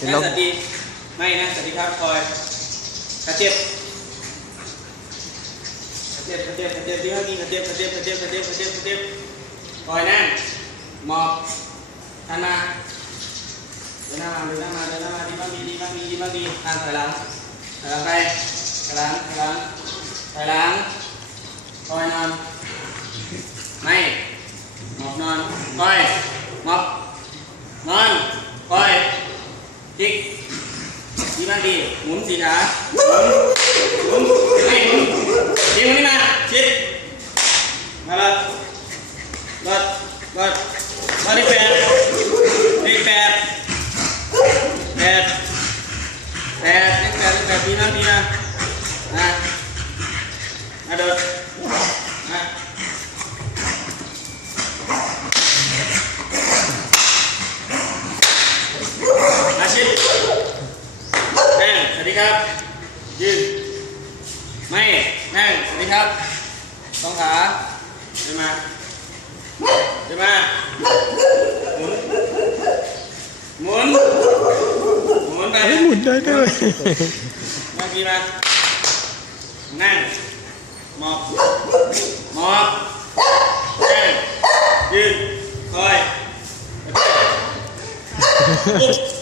เห็นนั่เรางสวัสดีไม่นะสวัสดีครับคอยกระเจี๊ยบกระเจี๊ยบกระเจี๊ยบกระเจี๊ยบที่เขากินกระเจี๊ยบกระเจี๊ยบกระเจี๊ยบกระเจี๊ยบกระเจี๊ยบกระเจี๊ยบคอยนั่งหมอบทันมาเดินหน้ามาเดินหน้ามาเดินหน้ามาดีบ้างดีดีบ้างดีดีบ้างดีทางถอยหลังถอยหลังไปถอยหลังถอยหลังถอยหลังคอยนอนไม่หมอบนอนคอยหมอบนอน ทิกดีมากดีหมุนสีขาหมุนหมุนไม่หมุนชิดมานี่มาชิดมาเลยรถรถรถที่แปดที่แปดแปดแปดที่แปดที่แปดดีนะดีนะนะมาเดินมามาชิด นั่งส วัสดีครับ ยืน ไม่นั่งสวัสดีครับสองขาเดินมาเดินมาหมุน หมุน หมุนไปเฮ้ยหมุนได้ด้วยมากี่มา นั่ง หมอบ หมอบนั่งยืนคอยปุ๊บ